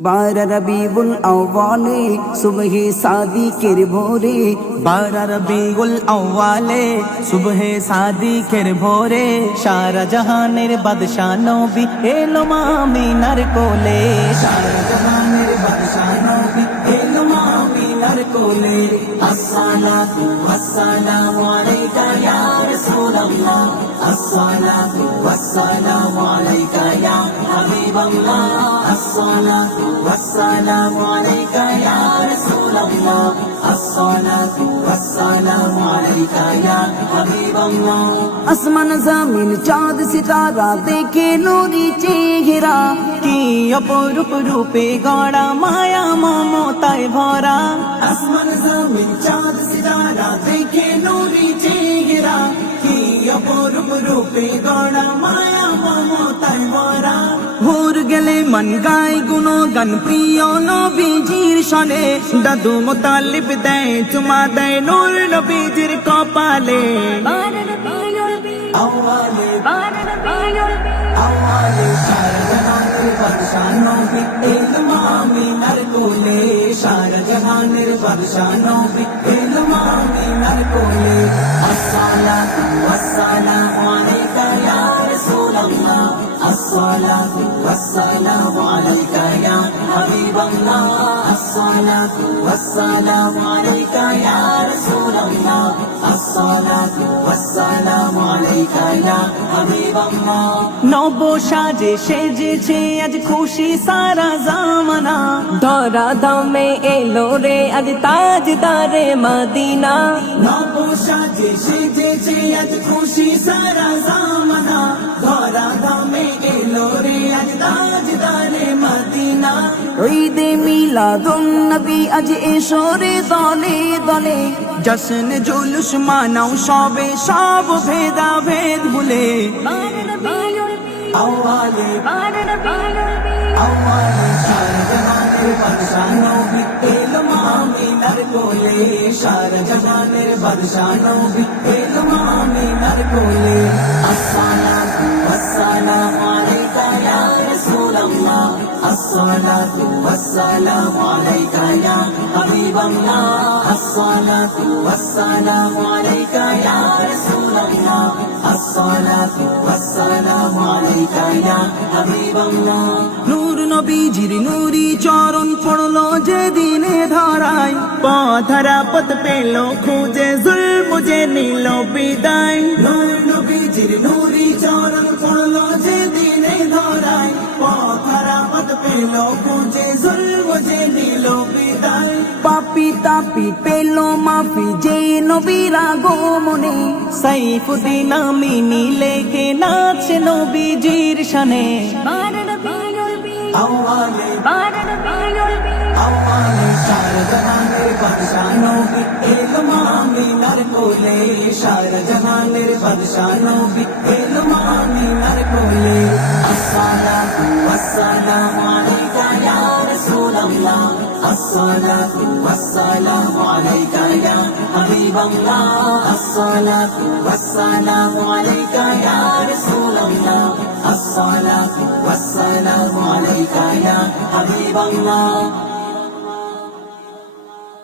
बारह रबीउल अव्वाले सुबह सादिकेर भोरे, बारह रबीउल अव्वाले सुबह सादिकेर भोरे, सारा जहानेर बादशाह नबी एलो आमिनार कोले, सारा जहानेर बादशाह नबी एलो आमिनार कोले। अस्सलातु वस्सलामु अलैका या रसूलल्लाह, अस्सलातु वस्सलामु अलैका या हबीबल्लाह, अस्सलातु वस्सलामु अलैका या रसूलल्लाह, अस्सलातु वस्सलामु अलैका या हबीबल्लाह। আসমান জমিন চাঁদ সিতারা দেখে নূরি চেহারা, কি অপরূপ রূপে গড়া মায়া মমতায় ভরা, আসমান জমিন চাঁদ সিতারা দেখে নূরি চেহারা, কি অপরূপ রূপে গড়া মায়া মমতায় ভরা। ভোর গেলে মন গায় গুণগান প্রিয় নবীজির শনে, দাদু মুতালিব দেয় চুমা দেয় নূর নবীজির কপালে, আওয়ালে আওয়ালে সারা জাহানের বাদশা নবী এলো আমিনার কোলে, সারা জাহানের বাদশা নবী এলো আমিনার কোলে। আসসালাতু ওয়াসসালামু আলাইকা ইয়া রাসূলুল্লাহ, আসসালাতু ওয়াসসালামু আলাইকা ইয়া হাবিবাল্লাহ, আসসালাতু ওয়াসসালামু আলাইকা ইয়া রাসূলুল্লাহ, আসসালাতু ওয়াসসালামু আলাইকা ইয়া হাবিবাল্লাহ। নব সাজে সেজেছে আজ খুশি সারা জামানা, ধরা ধামে এলো রে আজ তাজদারে মদিনা, নব সাজে সেজেছে আজ খুশি সারা জামানা, ধরা ধামে এলো রে আজ তাজদারে মদিনা। ঈদে মিলাদুন নবী আজ এসরে দলে দলে, জশ্ন জুলুস মানাও সবে সব ভেদা ভেদ ভুলে, আওয়ালে আওয়ালে সারা জাহানের বাদশা নবী এলো আমিনার কোলে, সারা জাহানের বাদশা নবী এলো আমিনার কোলে। আসসালাতু ওয়াসসালামু আলাইকা ইয়া রাসূলুল্লাহ, আসসালাতু ওয়াসসালামু আলাইকা ইয়া হাবিবাল্লাহ, আসসালাতু ওয়াসসালামু আলাইকা ইয়া রাসূলুল্লাহ, আসসালাতু ওয়াসসালামু আলাইকা ইয়া হাবিবাল্লাহ। নূর নবীজির নূরি চরণ পড়লো যেদিনে ধরায়, পথরা পথ পেল খুঁজে জুলম যে নিল বিদায়, নূর নবীজির নূরি চরণ পড়লো যেদিনে ধরায়, পথরা পথ পেল খুঁজে জুলম যে নিল বিদায়। পাপি তাপি পেল মাফি যে নবীর আগমনে, সাইফুদ্দিন আমিনী লেখে নাচে নবীজির শানে, আওয়ালে আওয়ালে সারা জাহানের বাদশা নবী এলো আমিনার কোলে, সারা জাহানের বাদশা নবী এলো আমিনার কোলে। আসসালাতু ওয়াসসালামু আলাইকা ইয়া রাসূলুল্লাহ, আসসালাতু ওয়াসসালামু আলাইকা ইয়া হাবিবাল্লাহ, আসসালাতু ওয়াসসালামু আলাইকা ইয়া রাসূলুল্লাহ, আসসালাতু ওয়াসসালামু আলাইকা ইয়া হাবিবাল্লাহ।